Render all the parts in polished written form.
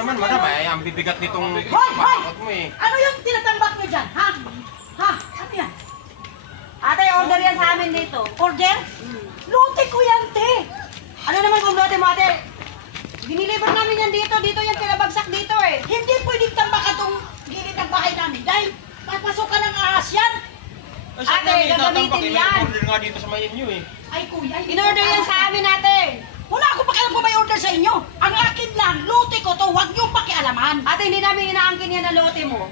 naman, madam, ang bibigat nitong Hoy! mo eh. Ano yung tinatambak nyo dyan? Ha? Ha? Ano yan? Ate, order yan sa amin dito. Order? Lote ko yan, te. Ano naman kung lote mo, ate? Diniliver namin yan dito. Dito yan pinabagsak dito eh. Hindi pwedeng tambakan tong gilid ng bahay namin. Dahil papasukan ng ahas yan. Ate, gagamitin yan. Order nga dito sa may inyo eh. Ay, kuya. In-order yan sa amin, ate. Wala ako pakialam kung may order sa inyo. Ang akin lang, lote ko to. Huwag niyong pakialaman. Ate, hindi namin inaangkin yan na lote mo.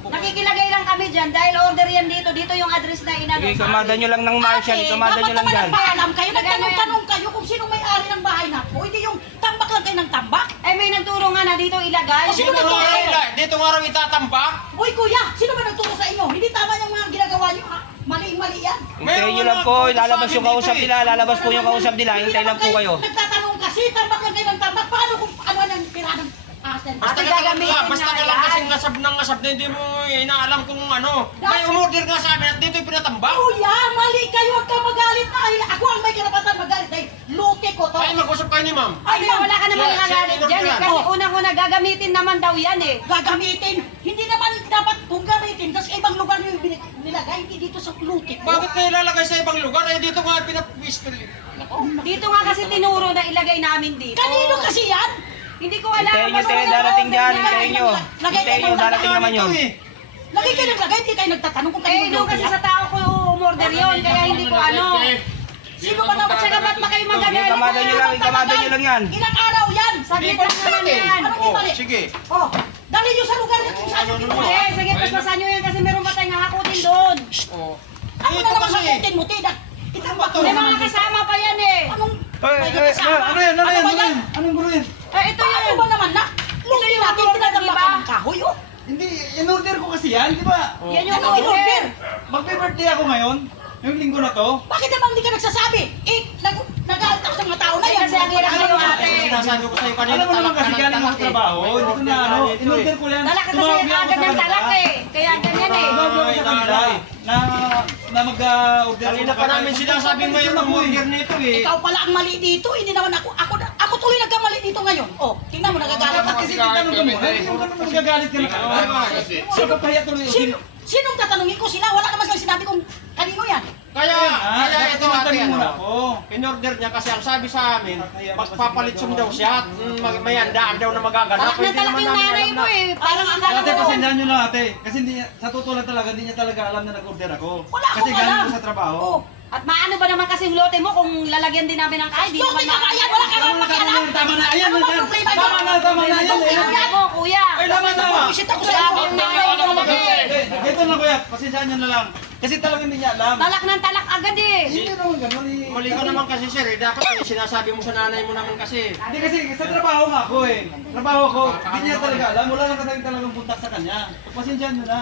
Nakikilagay lang kami dyan dahil order yan dito. Dito yung address na inagay Sige, sa kamada amin. nyo lang ng Marshall. Kamada nyo lang dyan. Alam kayo, nagtanong-tanong kayo kung sino may-ari ng bahay na po. Hindi yung tambak lang kayo ng tambak. Eh, may nagturo nga na dito ilagay. Sino nagturo sa inyo? Dito nga raw itatambak. Uy, kuya, sino ba nagturo sa inyo? Hindi tama yung mga ginagawa niyo, ha? Mali-mali yan. Hintayin nyo lang po. Lalabas yung kausap nila. Lalabas po yung kausap nila. Hintayin lang po kayo. Nagtatanong kasi, tambak lang kayo ng tambak. Paano kung ano yan pira ng asen? Basta Ate, ka gagamitin lang, basta nga ka lang yan. kasing ngasab na hindi mo inaalam kung ano. May umorder nga sa amin at dito yung pinatambak. Kuya, mali kayo. Huwag kang magalit. Ay, ako ang may karapatan magalit. Dahil lote ko to. Ay, mag-usap kayo ni ma'am. Ate, wala ka naman nagagalit dyan eh. Kasi unang-una gagamitin naman daw yan eh. Gagamitin. Hindi naman dapat kung gamitin. Kasi ibang lugar nyo yung nilagay. Hindi dito sa lote ko. Bakit kayo lalagay sa ibang lugar? Eh, dito nga pinapistol. Dito nga kasi tinuro na ilagay namin dito. Kanino kasi yan? Hindi ko alam. Hintayin nyo, te. Darating dyan. Hintayin nyo. Hintayin nyo. Darating naman yun. Lagi kayo naglagay. Hindi kayo nagtatanong kung kanino Eh, doon lote kasi yan. sa tao ko umorder yun. Kaya hindi ko ano. Sino ba naman At saka ba't ba kayo magagalit? Kamada nyo lang. Kamada nyo lang yan. Ilang araw yan? Saglit lang naman yan. Ano Oh, mali? sige. Oh, dali nyo sa lugar niyo kung saan nyo kinuha. Eh, sige, paspasan nyo yan kasi meron pa tayong hakutin doon. Oh. Ako Dito na naman kasi. sakutin mo, Tida. Itambak mo May naman. mga kasama pa yan eh. Anong may Ay, kasama? ano yan? Ano Ano yan? ba Ano yan? yan? Anong gulo yan? Eh, ito Ano yun. ba naman na? Luti yung natin, order, tinatambak diba? ng kahoy, oh. Hindi, in-order ko kasi yan, di ba? Yan yung Ano in-order? Magbe-birthday ako ngayon, yung linggo na to. Bakit naman hindi ka nagsasabi? Eh, nagalit ako sa mga tao na Eh, yan. kasi ang hirap kayo ate. Sinasabi ko sa'yo kanina. Alam mo naman kasi galing ako talak trabaho, hindi ko na ano, in-order ko yan. Talak kasi Tumawag lang ako agad sa ng talak kanila. eh. Kaya ganyan eh. Tumawag ako sa kanila na mag-order. Kanina pa namin sinasabing may umorder nito eh. Ikaw pala ang mali dito, hindi naman ako. Ako tuloy nagkamali dito ngayon. Oh, tingnan mo, nagagalit Dapat ako. kasi titanong ka muna, hindi mo ganun magagalit ka na kaagad. Sino ka pahiya tuloy yun? Sinong tatanungin ko sila? Wala naman silang sinabi kung kanino yan. Kaya ito ate tinatanong muna ano. ako. In-order niya kasi ang sabi sa amin, magpapalitsong daw siya at may handaan daw na magaganap. Talak na talak yung nanay mo eh. Parang ang Ate, dalawa. pasendahan nyo lang ate. Kasi hindi, sa totoo lang talaga, hindi niya talaga alam na nag-order ako. Wala akong Kasi galing alam. ko sa trabaho. Oh, At maano ba naman kasi yung lote mo kung lalagyan din namin ng kahit di yung naman tingnan kaya, wala ka naman pakialam. Tama na, ayan Ano na ba yan. problema Tama na, tama na, ayan. Kuya mo, kuya. Ay, tama na. Bullshit ako sa iyo. Ito na kuya, pasensyahan nyo na lang. Kasi talagang hindi niya alam. Talak ng talak agad eh. Hindi naman ganun eh. Mali ka naman kasi sir, dapat sinasabi mo sa nanay mo naman kasi. Hindi kasi sa trabaho nga ako eh. Trabaho ko, hindi niya talaga alam. Wala lang kasi talagang puntak sa kanya. Pasensyahan nyo na.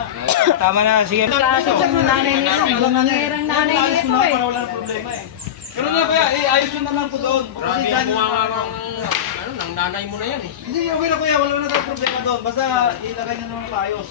Tama na. Sige. Kaso sa nanay nito. Nangyayarang nanay Ayos nito mo na eh. para wala nang problema eh. Pero na kuya, ayos nyo na lang po doon. Grabe Pasensyahan yung nyo mga na. ng nanay mo na yan eh. Hindi, okay na kuya, wala na tayong problema doon. Basta ilagay nyo naman maayos.